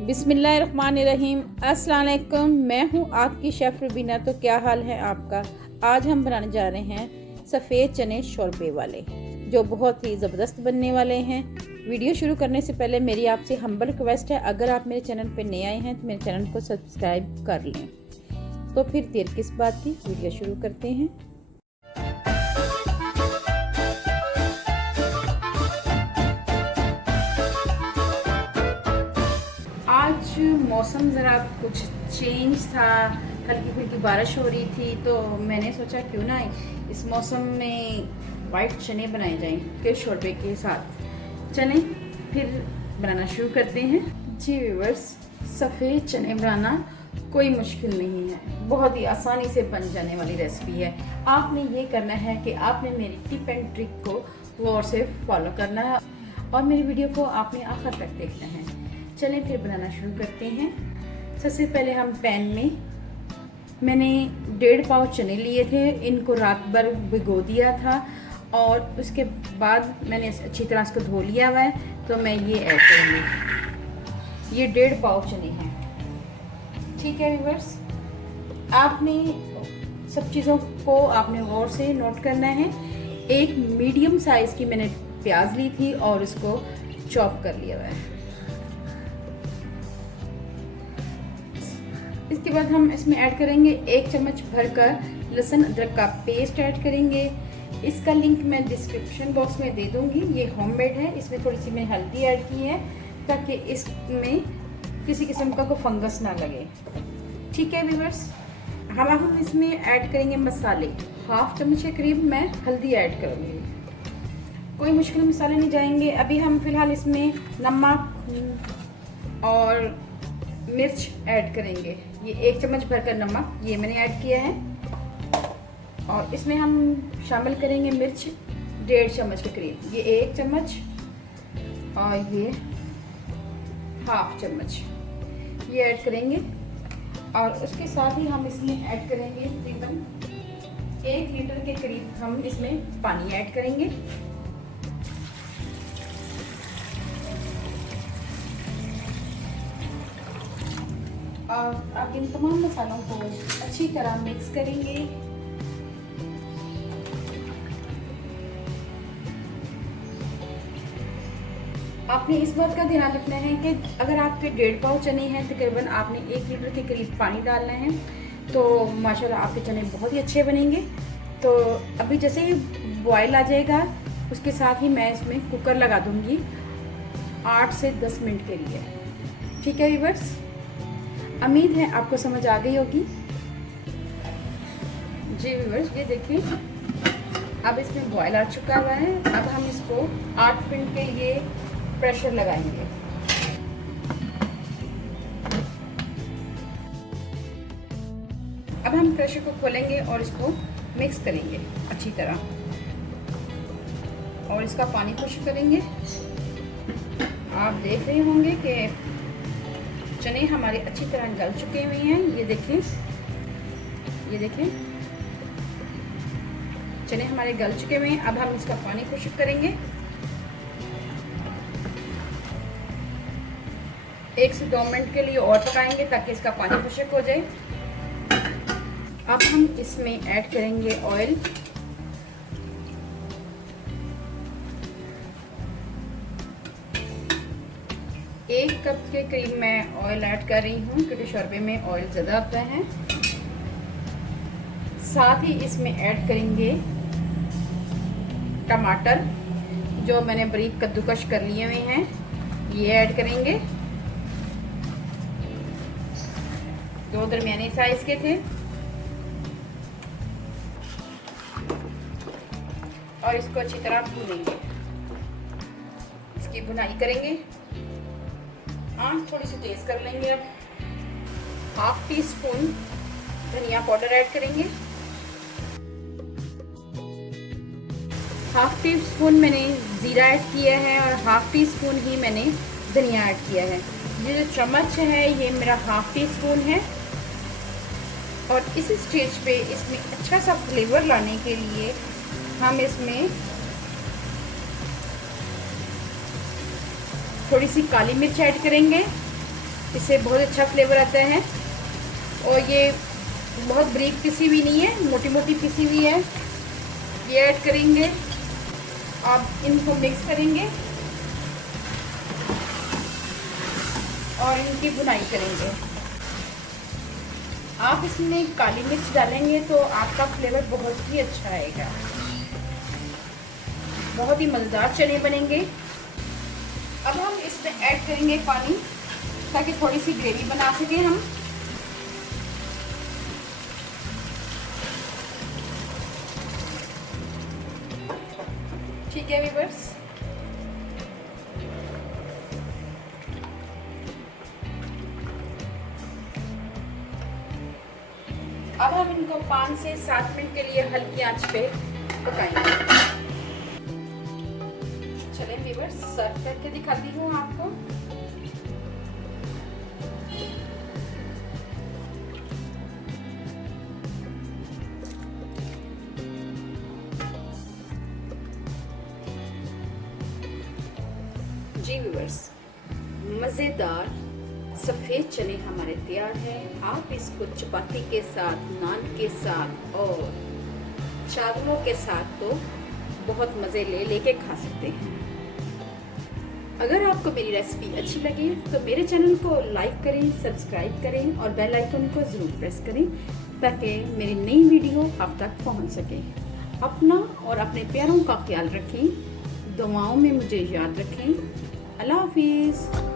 बिस्मिल्लाहिर्रहमानिर्रहीम। अस्सलाम वालेकुम। मैं हूँ आपकी शेफ़ रुबीना। तो क्या हाल है आपका। आज हम बनाने जा रहे हैं सफ़ेद चने शोरबे वाले, जो बहुत ही ज़बरदस्त बनने वाले हैं। वीडियो शुरू करने से पहले मेरी आपसे हम्बल रिक्वेस्ट है, अगर आप मेरे चैनल पर नए आए हैं तो मेरे चैनल को सब्सक्राइब कर लें। तो फिर देर किस बात की, वीडियो शुरू करते हैं। आज मौसम ज़रा कुछ चेंज था, हल्की फुल्की बारिश हो रही थी, तो मैंने सोचा क्यों ना इस मौसम में वाइट चने बनाए जाएं के शोरबे के साथ। चने फिर बनाना शुरू करते हैं। जी व्यूअर्स, सफ़ेद चने बनाना कोई मुश्किल नहीं है, बहुत ही आसानी से बन जाने वाली रेसिपी है। आपने ये करना है कि आपने मेरी टिप एंड ट्रिक को गौर से फॉलो करना है और मेरी वीडियो को आपने आखिर तक देखना है। चलें फिर बनाना शुरू करते हैं। सबसे पहले हम पैन में मैंने 1.5 पाव चने लिए थे, इनको रात भर भिगो दिया था और उसके बाद मैंने अच्छी तरह इसको धो लिया हुआ है। तो मैं ये ऐड करूँगी, ये 1.5 पाव चने हैं। ठीक है व्यूअर्स, आपने सब चीज़ों को आपने गौर से नोट करना है। एक मीडियम साइज़ की मैंने प्याज ली थी और उसको चॉप कर लिया हुआ है। इसके बाद हम इसमें ऐड करेंगे 1 चम्मच भरकर लहसुन अदरक का पेस्ट ऐड करेंगे। इसका लिंक मैं डिस्क्रिप्शन बॉक्स में दे दूंगी। ये होममेड है, इसमें थोड़ी सी मैंने हल्दी ऐड की है ताकि इसमें किसी किस्म का कोई फंगस ना लगे। ठीक है व्यूअर्स, हम इसमें ऐड करेंगे मसाले। 1/2 चम्मच के करीब मैं हल्दी ऐड करूँगी, कोई मुश्किल मसाले नहीं जाएंगे। अभी हम फिलहाल इसमें नमक और मिर्च ऐड करेंगे। ये 1 चम्मच भरकर नमक ये मैंने ऐड किया है और इसमें हम शामिल करेंगे मिर्च 1.5 चम्मच के करीब। ये 1 चम्मच और ये 1/2 चम्मच ये ऐड करेंगे और उसके साथ ही हम इसमें ऐड करेंगे तकरीबन 1 लीटर के करीब हम इसमें पानी ऐड करेंगे। और आप इन तमाम मसालों को अच्छी तरह मिक्स करेंगे। आपने इस बात का ध्यान रखना है कि अगर आपके 1.5 पाव चने हैं, तकरीबन आपने 1 लीटर के करीब पानी डालना है, तो माशाल्लाह आपके चने बहुत ही अच्छे बनेंगे। तो अभी जैसे ही बॉयल आ जाएगा, उसके साथ ही मैं इसमें कुकर लगा दूंगी 8 से 10 मिनट के लिए। ठीक है व्यूअर्स, उम्मीद है आपको समझ आ गई होगी। जी व्यूअर्स, ये देखिए अब इसमें बॉयल आ चुका हुआ है। अब हम इसको 8 मिनट के लिए प्रेशर लगाएंगे। अब हम प्रेशर को खोलेंगे और इसको मिक्स करेंगे अच्छी तरह और इसका पानी खुश्क करेंगे। आप देख रहे होंगे कि चने हमारे अच्छी तरह गल चुके हुए हैं। ये देखें, ये देखें, चने हमारे गल चुके हुए हैं। अब हम इसका पानी खुश्क करेंगे। 1 से 2 मिनट के लिए और पकाएंगे ताकि इसका पानी खुश्क हो जाए। अब हम इसमें ऐड करेंगे ऑयल। एक कप के करीब मैं ऑयल ऐड कर रही हूँ क्योंकि शोरबे में ऑयल ज़्यादा आता है। साथ ही इसमें ऐड करेंगे टमाटर, जो मैंने बारीक कद्दूकश कर लिए हुए हैं, ये ऐड करेंगे। 2 दरमियाने साइज के थे और इसको अच्छी तरह भूनेंगे, इसकी भुनाई करेंगे। आँच थोड़ी सी तेज कर लेंगे। अब 1/2 टीस्पून धनिया पाउडर ऐड करेंगे। 1/2 टीस्पून मैंने जीरा ऐड किया है और 1/2 टीस्पून ही मैंने धनिया ऐड किया है। ये जो चम्मच है ये मेरा 1/2 टीस्पून है। और इस स्टेज पे इसमें अच्छा सा फ्लेवर लाने के लिए हम इसमें थोड़ी सी काली मिर्च ऐड करेंगे इससे बहुत अच्छा फ्लेवर आता है। और ये बहुत बारीक पिसी हुई नहीं है, मोटी मोटी पिसी हुई है। ये ऐड करेंगे, आप इनको मिक्स करेंगे और इनकी भुनाई करेंगे। आप इसमें काली मिर्च डालेंगे तो आपका फ्लेवर बहुत ही अच्छा आएगा, बहुत ही मज़ेदार चने बनेंगे। अब हम इसमें ऐड करेंगे पानी, ताकि थोड़ी सी ग्रेवी बना सकें हम। ठीक है व्यूअर्स, अब हम इनको 5 से 7 मिनट के लिए हल्की आंच पे पकाएंगे। चलें व्यूअर्स, सर्व करके दिखाती हूँ आपको। जी व्यूअर्स, मज़ेदार सफ़ेद चने हमारे तैयार हैं। आप इसको चपाती के साथ, नान के साथ और चावलों के साथ तो बहुत मज़े लेके खा सकते हैं। अगर आपको मेरी रेसिपी अच्छी लगी तो मेरे चैनल को लाइक करें, सब्सक्राइब करें और बेल आइकन को ज़रूर प्रेस करें, ताकि मेरी नई वीडियो आप तक पहुंच सके। अपना और अपने प्यारों का ख्याल रखें, दुआओं में मुझे याद रखें। अल्लाह हाफिज़।